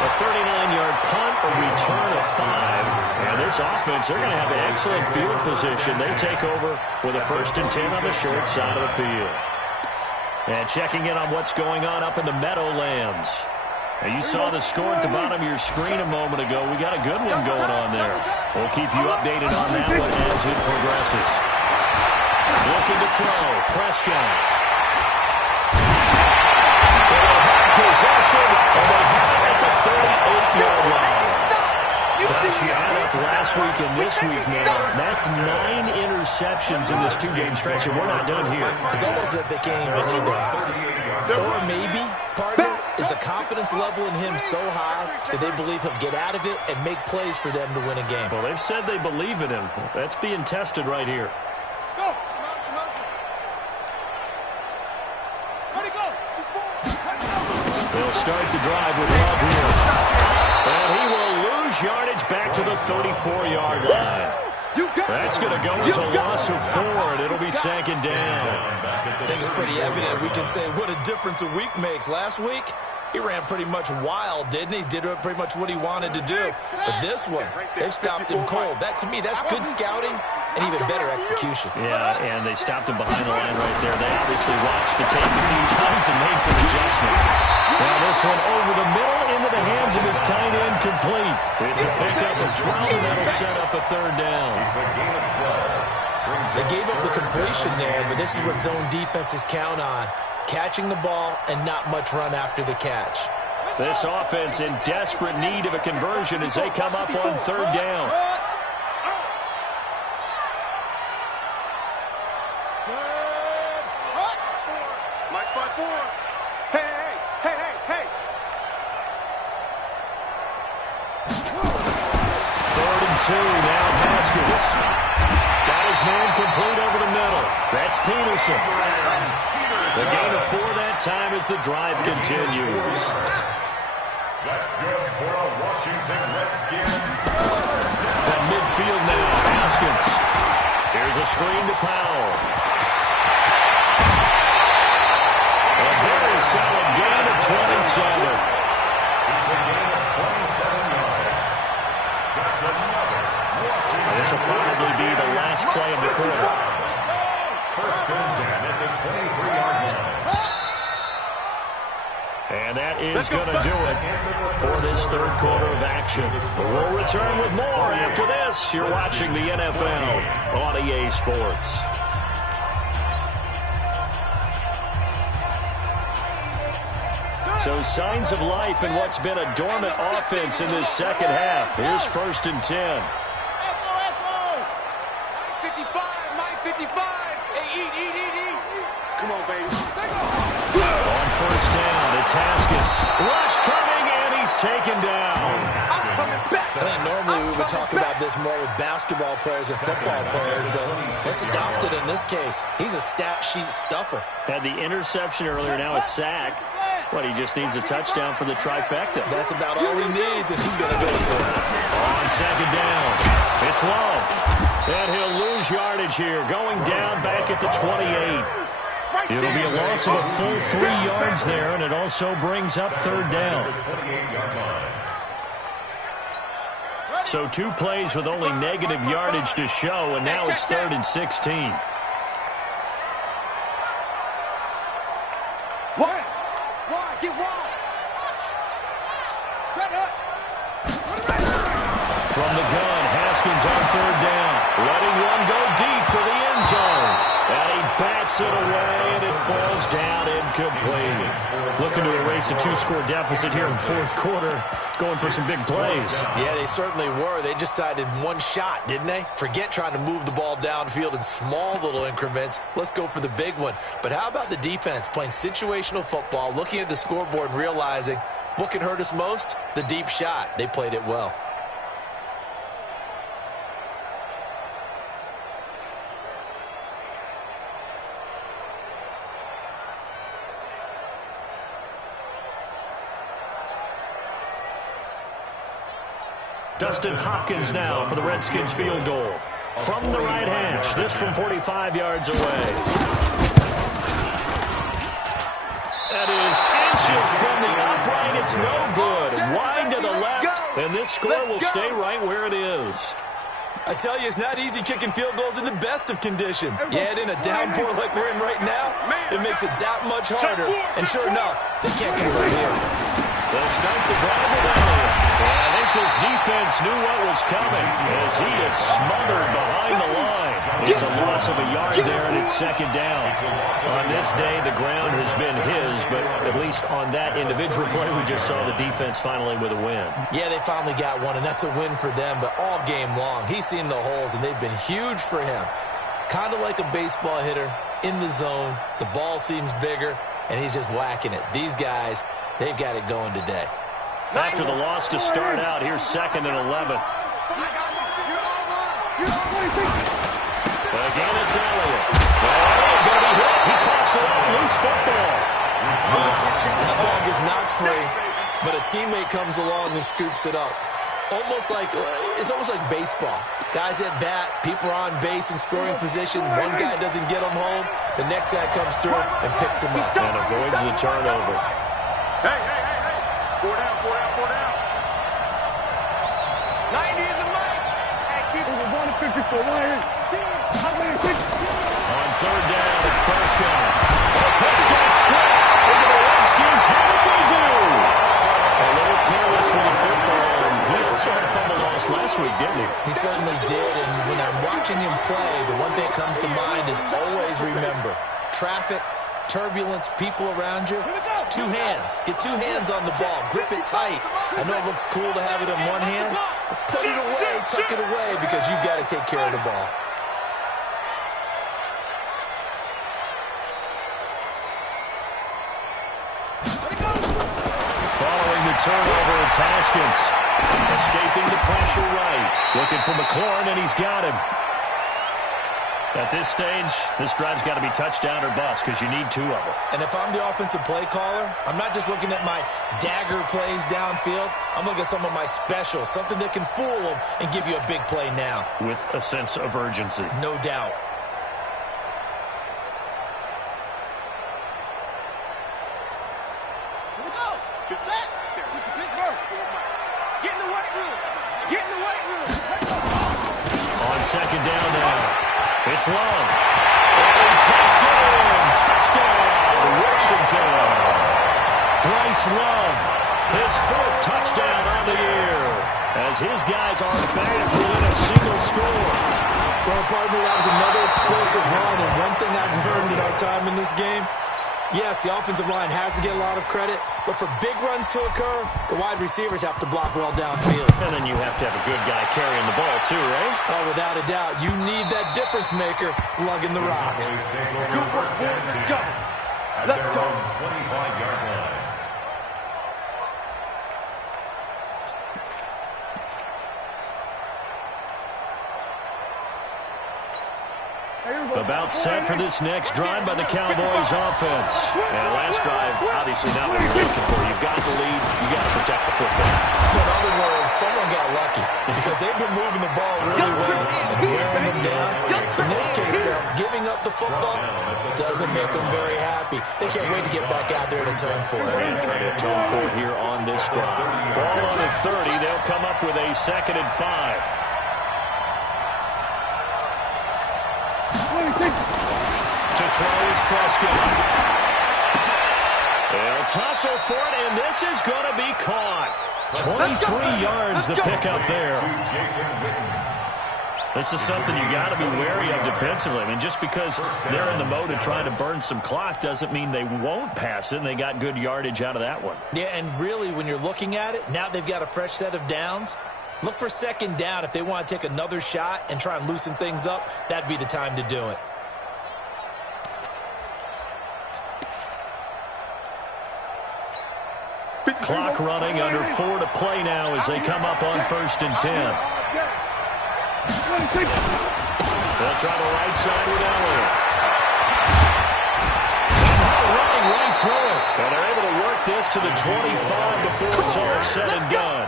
A 39-yard punt, a return of 5. And this offense, they're going to have an excellent field position. They take over with a 1st and 10 on the short side of the field. And checking in on what's going on up in the Meadowlands. Now, you saw the score at the bottom of your screen a moment ago. We got a good one going on there. We'll keep you updated on that one as it progresses. Looking to throw. Prescott. Possession, and they have it at the 38-yard line. Gosh, you add up last week and this week now. That's 9 interceptions in this 2-game stretch, and we're not done here. It's almost as if they can't even believe their eyes. Or maybe, partner, is the confidence level in him so high that they believe he'll get out of it and make plays for them to win a game. Well, they've said they believe in him. That's being tested right here. Go. Ready, go. They'll start the drive with Love here. And he will lose yardage back to the 34-yard line. That's going to go into a loss of 4, and it'll be 2nd down. I think it's pretty evident. We can say what a difference a week makes. Last week, he ran pretty much wild, didn't he? Did pretty much what he wanted to do. But this one, they stopped him cold. That, to me, that's good scouting and even better execution. Yeah, and they stopped him behind the line right there. They obviously watched the tape a few times and made some adjustments. Now this one over the middle into the hands of his tight end, complete. It's a pickup of 12, and that'll set up a 3rd down. They gave up the completion there, but this is what zone defenses count on. Catching the ball and not much run after the catch. This offense in desperate need of a conversion as they come up on 3rd down. Mike 5-4. Hey. 3rd and 2, now Haskins. Got his man complete over the middle. That's Peterson. The gain of 4 that time as the drive continues. That's good for a Washington Redskins. From midfield now, Haskins. Here's a screen to Powell. A very solid gain of 27. It's a gain of 27 yards. That's another Washington. This will probably be the last play of the quarter. 1st and 10 at the 23-yard line. And that is going to do it for this 3rd quarter of action. We'll return with more after this. You're watching the NFL on EA Sports. So signs of life in what's been a dormant offense in this 2nd half. Here's 1st and 10. baby. On first down, it's Haskins. Rush coming, and he's taken down. I'm coming back. I think normally we would talk about this more with basketball players and football players, but let's adopt it in this case. He's a stat sheet stuffer. Had the interception earlier, now a sack. What, he just needs a touchdown for the trifecta. That's about all he needs, and he's going to go for it. On second down, it's Love. And he'll lose yardage here, going down back at the 28. It'll be a loss of a full 3 yards there, and it also brings up third down. So 2 plays with only negative yardage to show, and now it's 3rd and 16. Wide. Get wide. Set up. From the gun, Haskins on third down. Letting one go deep for the end zone. And he bats it away, and it falls down incomplete. Looking to erase a 2-score deficit here in fourth quarter. Going for some big plays. Yeah, they certainly were. They just decided one shot, didn't they? Forget trying to move the ball downfield in small little increments. Let's go for the big one. But how about the defense playing situational football, looking at the scoreboard and realizing what can hurt us most? The deep shot. They played it well. Dustin Hopkins now for the Redskins field goal. From the right hash, this from 45 yards away. That is inches from the upright. It's no good. Wide to the left, and this score will stay right where it is. I tell you, it's not easy kicking field goals in the best of conditions. Yet in a downpour like we're in right now, it makes it that much harder. And sure enough, they can't convert here. They'll start the drive with Elliott. And I think this defense knew what was coming as he is smothered behind the line. It's a loss of a yard there, and it's second down. On this day, the ground has been his, but at least on that individual play, we just saw the defense finally with a win. Yeah, they finally got one, and that's a win for them, but all game long, he's seen the holes, and they've been huge for him. Kind of like a baseball hitter in the zone. The ball seems bigger, and he's just whacking it. These guys, they've got it going today. After the loss to start out, here's 2nd and 11. Again, it's Elliott. Elliott going to be hit. He coughs it up. Loose football. That ball gets knocked free, but a teammate comes along and scoops it up. It's almost like baseball. Guys at bat, people are on base in scoring position. One guy doesn't get them home. The next guy comes through and picks him up. And avoids the turnover. Hey. 4 down. 90 is the mic. Hey, keep it 154. On third down, it's Prescott. Prescott stripped into the Redskins. How did they do? A little careless with the football. He also had a fumble loss last week, didn't he? He certainly did, and when I'm watching him play, the one thing that comes to mind is always remember, traffic, turbulence, people around you, 2 hands. Get 2 hands on the ball. Grip it tight. I know it looks cool to have it in one hand, but put it away, tuck it away, because you've got to take care of the ball. Following the turnover, it's Haskins. Escaping the pressure right. Looking for McLaurin, and he's got him. At this stage, this drive's got to be touchdown or bust because you need 2 of them. And if I'm the offensive play caller, I'm not just looking at my dagger plays downfield. I'm looking at some of my specials, something that can fool them and give you a big play now. With a sense of urgency. No doubt. Here we go. Get set. Pittsburgh. Get in the weight room. On second down now. It's Love. And he takes it in. Touchdown, Washington. Bryce Love, his 4th touchdown on the year, as his guys are back within a single score. Well, partner, that was another explosive run, and one thing I've learned in our time in this game, yes, the offensive line has to get a lot of credit, but for big runs to occur, the wide receivers have to block well downfield. And then you have to have a good guy carrying the ball too, right? Oh, without a doubt. You need that difference maker lugging the rock. Good work, boy. Let's go. at Let's their go. own 25-yard line. About set for this next drive by the Cowboys offense. And last drive, obviously not what you're looking for. You've got the lead. You've got to protect the football. So in other words, someone got lucky because they've been moving the ball really well and wearing them down. In this case, though, giving up the football doesn't make them very happy. They can't wait to get back out there and atone for it. And trying to atone for it here on this drive. Ball on the 30. They'll come up with a 2nd and 5. To throw is Prescott. They'll tussle for it, and this is going to be caught. 23 yards the pickup there. This is something you got to be wary of defensively. I mean, just because they're in the mode of trying to burn some clock doesn't mean they won't pass it, and they got good yardage out of that one. Yeah, and really, when you're looking at it, now they've got a fresh set of downs. Look for 2nd down. If they want to take another shot and try and loosen things up, that'd be the time to do it. Clock running, under 4 to play now as they come up on 1st and 10. They'll try the right side with Elliott. Running right through it. And they're able to work this to the 25 before it's all said and done.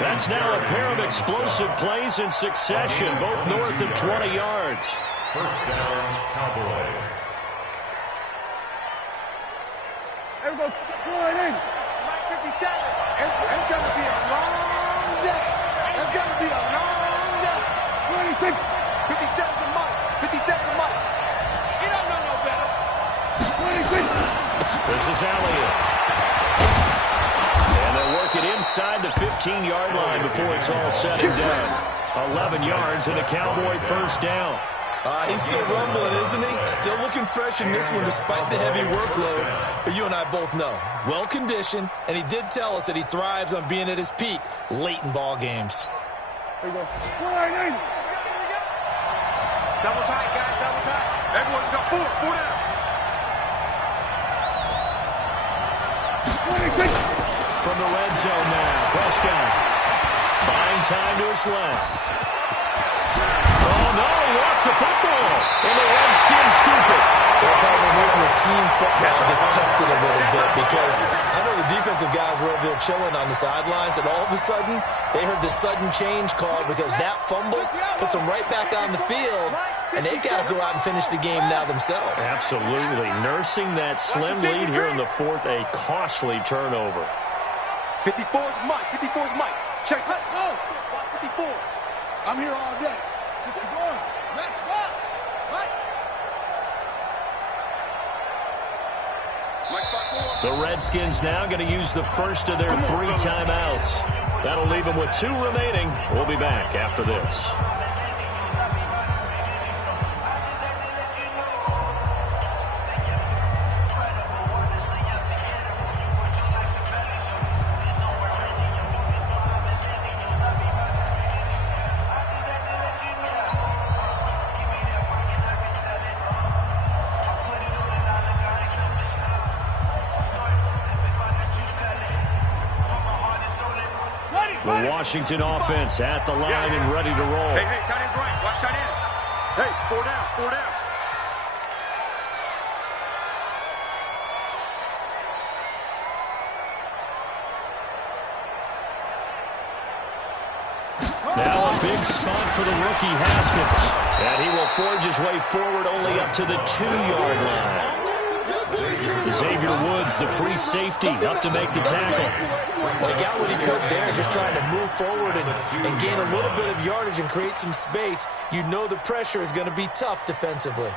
That's now a pair of explosive plays in succession, both north of 20 yards. 1st down, Cowboys. Everybody, going in. 57. It's going to be a long day. It's going to be a long day. 26. 57 to Mike. 57 to Mike. You don't know no better. 26. This is Elliott. And they'll work it inside the 15-yard line before it's all said and done. 11 yards and a Cowboy 1st down. He's still rumbling, isn't he? Still looking fresh in this one despite the heavy workload. But you and I both know, well-conditioned, and he did tell us that he thrives on being at his peak late in ball games. There you go. Double tight, guys, double tight. Everyone's got 4 down. 26. From the red zone now, Prescott buying time to his left. Oh, no, he lost the football. And the Redskins scoop it. Well, partner, here's where team football gets tested a little bit because I know the defensive guys were over there chilling on the sidelines, and all of a sudden, they heard the sudden change call because that fumble puts them right back on the field, and they've got to go out and finish the game now themselves. Absolutely. Nursing that slim lead here in the 4th, a costly turnover. 54's Mike. 54's Mike. Check. No. 54. I'm here all day. Just keep going. Next box. Mike. The Redskins now going to use the first of their 3 timeouts. That'll leave them with 2 remaining. We'll be back after this. The Washington offense at the line and ready to roll. Hey, tight end's right. Watch tight end. Hey, 4 down, 4 down. Now a big spot for the rookie Haskins. And he will forge his way forward only up to the 2-yard line. Xavier Woods, the free safety, up to make the tackle. Well, he got what he could there, just trying to move forward and gain a little bit of yardage and create some space. You know the pressure is going to be tough defensively.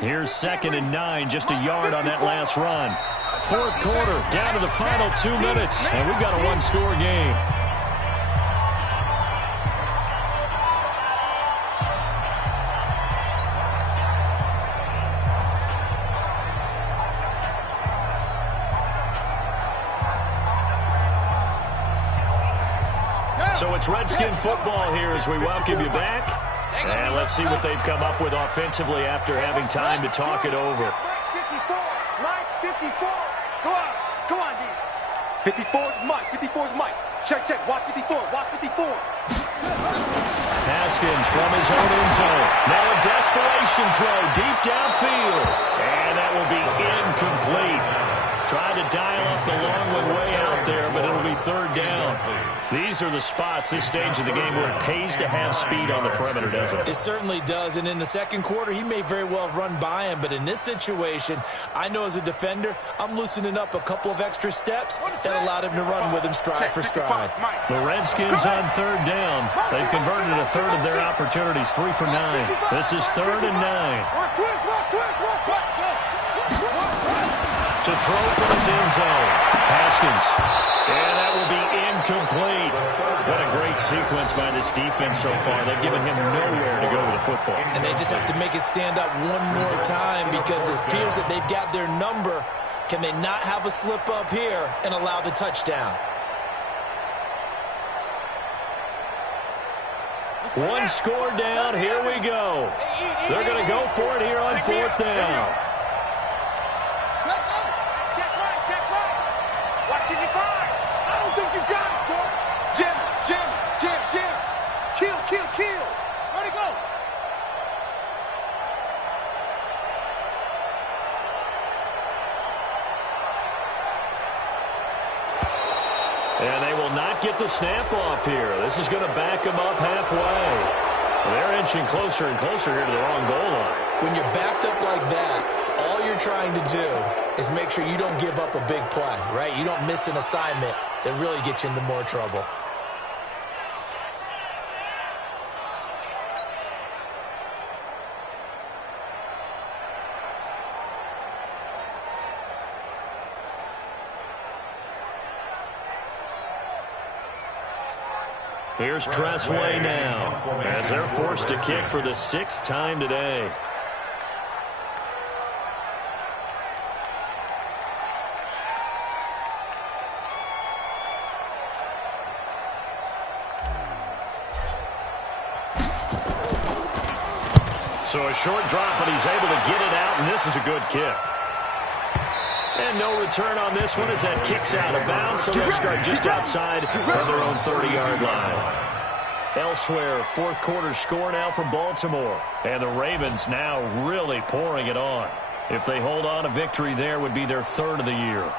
Here's 2nd and 9, just a yard on that last run. 4th quarter, down to the final 2 minutes, and we've got a 1-score game. So it's Redskin football here as we welcome you back. And let's see what they've come up with offensively after having time to talk it over. Mike, 54. Go on, D. 54 is Mike. 54 is Mike. Check. Watch 54. Watch 54. Haskins from his own end zone. Now a desperation throw deep downfield. And that will be incomplete. Trying to dial up the long one way out there, but it'll be third down. These are the spots, this stage of the game, where it pays to have speed on the perimeter, doesn't it? It certainly does, and in the second quarter, he may very well run by him, but in this situation, I know as a defender, I'm loosening up a couple of extra steps that allowed him to run with him stride for stride. The Redskins on third down. They've converted a third of their opportunities, 3 for 9. This is 3rd and 9. To throw from his end zone. Haskins. And that will be incomplete. What a great sequence by this defense so far. They've given him nowhere to go with the football. And they just have to make it stand up one more time because it appears that they've got their number. Can they not have a slip up here and allow the touchdown? One score down. Here we go. They're going to go for it here on 4th down. I don't think you got it, son. Jim. Kill. Ready, go. And they will not get the snap off here. This is going to back them up halfway. They're inching closer and closer here to the wrong goal line. When you're backed up like that, all you're trying to do is make sure you don't give up a big play, right? You don't miss an assignment that really gets you into more trouble. Here's Tressway now as they're forced to kick for the 6th time today. So a short drop, but he's able to get it out, and this is a good kick. And no return on this one as that kicks out of bounds, so they'll start just outside of their own 30-yard line. Elsewhere, 4th quarter score now for Baltimore. And the Ravens now really pouring it on. If they hold on, a victory there would be their 3rd of the year.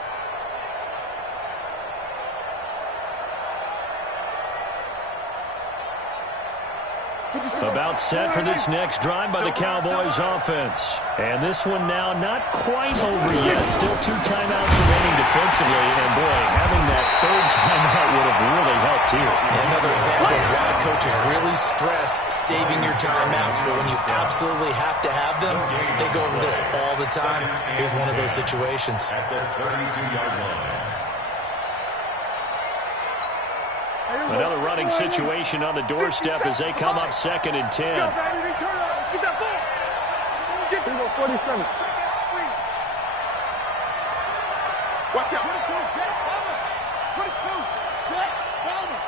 About set for this next drive by the Cowboys offense. And this one now not quite over yet. Still 2 timeouts remaining defensively. And boy, having that 3rd timeout would have really helped here. Another example of why coaches really stress saving your timeouts for when you absolutely have to have them. They go over this all the time. Here's one of those situations. At the 32-yard line. Another running situation on the doorstep as they come up 2nd and 10. Get that ball. Get the ball. 47. Watch out. 22. Jack Palmer. 22. Jack Palmer.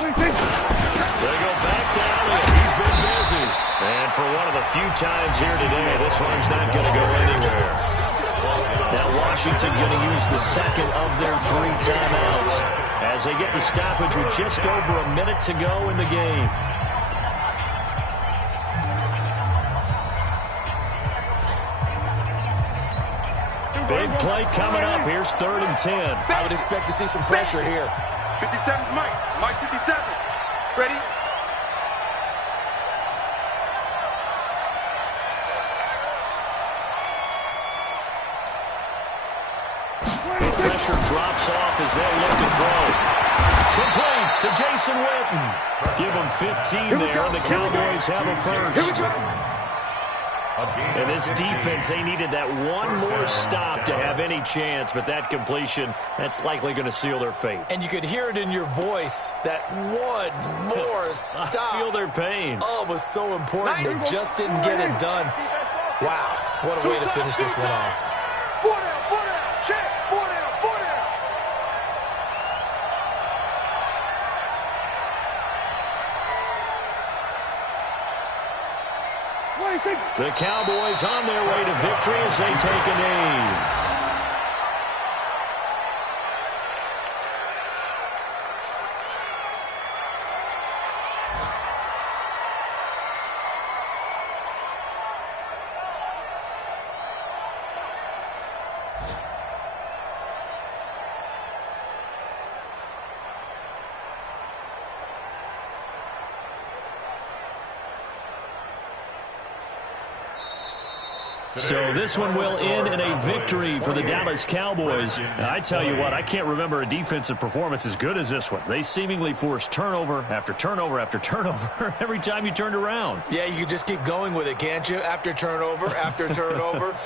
They go back to Elliott. He's been busy. And for one of the few times here today, this one's not going to go anywhere. Now Washington going to use the 2nd of their 3 timeouts as they get the stoppage with just over a minute to go in the game. Big play coming up. Here's 3rd and 10. I would expect to see some pressure here. 57's Mike. Mike 57. Ready? Pressure drops off as they look to throw. Complete to Jason Witten. Give him 15 there, and the Cowboys have a first. And this defense, they needed that one more stop to have any chance, but that completion, that's likely going to seal their fate. And you could hear it in your voice, that one more stop. I feel their pain. Oh, it was so important. They just didn't get it done. Wow, what a way to finish this one off. The Cowboys on their way to victory as they take a knee. So this one will end in a victory for the Dallas Cowboys. I tell you what, I can't remember a defensive performance as good as this one. They seemingly forced turnover after turnover after turnover every time you turned around. Yeah, you can just keep going with it, can't you? After turnover, after turnover.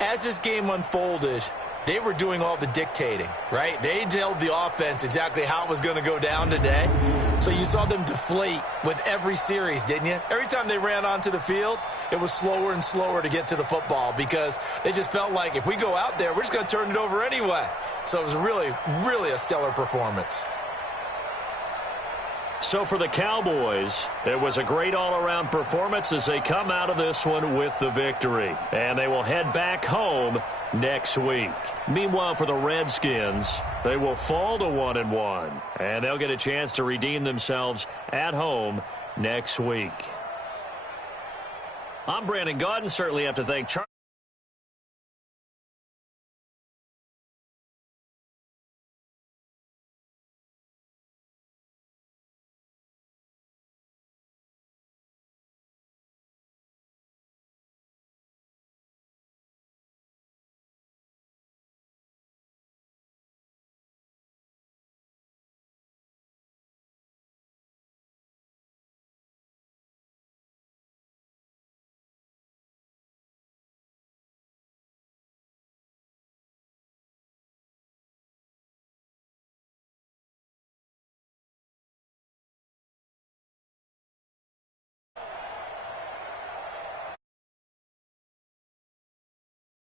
As this game unfolded, they were doing all the dictating, right? They told the offense exactly how it was going to go down today. So you saw them deflate with every series, didn't you? Every time they ran onto the field, it was slower and slower to get to the football because they just felt like if we go out there, we're just going to turn it over anyway. So it was really, really a stellar performance. So for the Cowboys, it was a great all-around performance as they come out of this one with the victory. And they will head back home next week. Meanwhile, for the Redskins, they will fall to 1-1. And they'll get a chance to redeem themselves at home next week. I'm Brandon Gaudin. Certainly have to thank Charlie.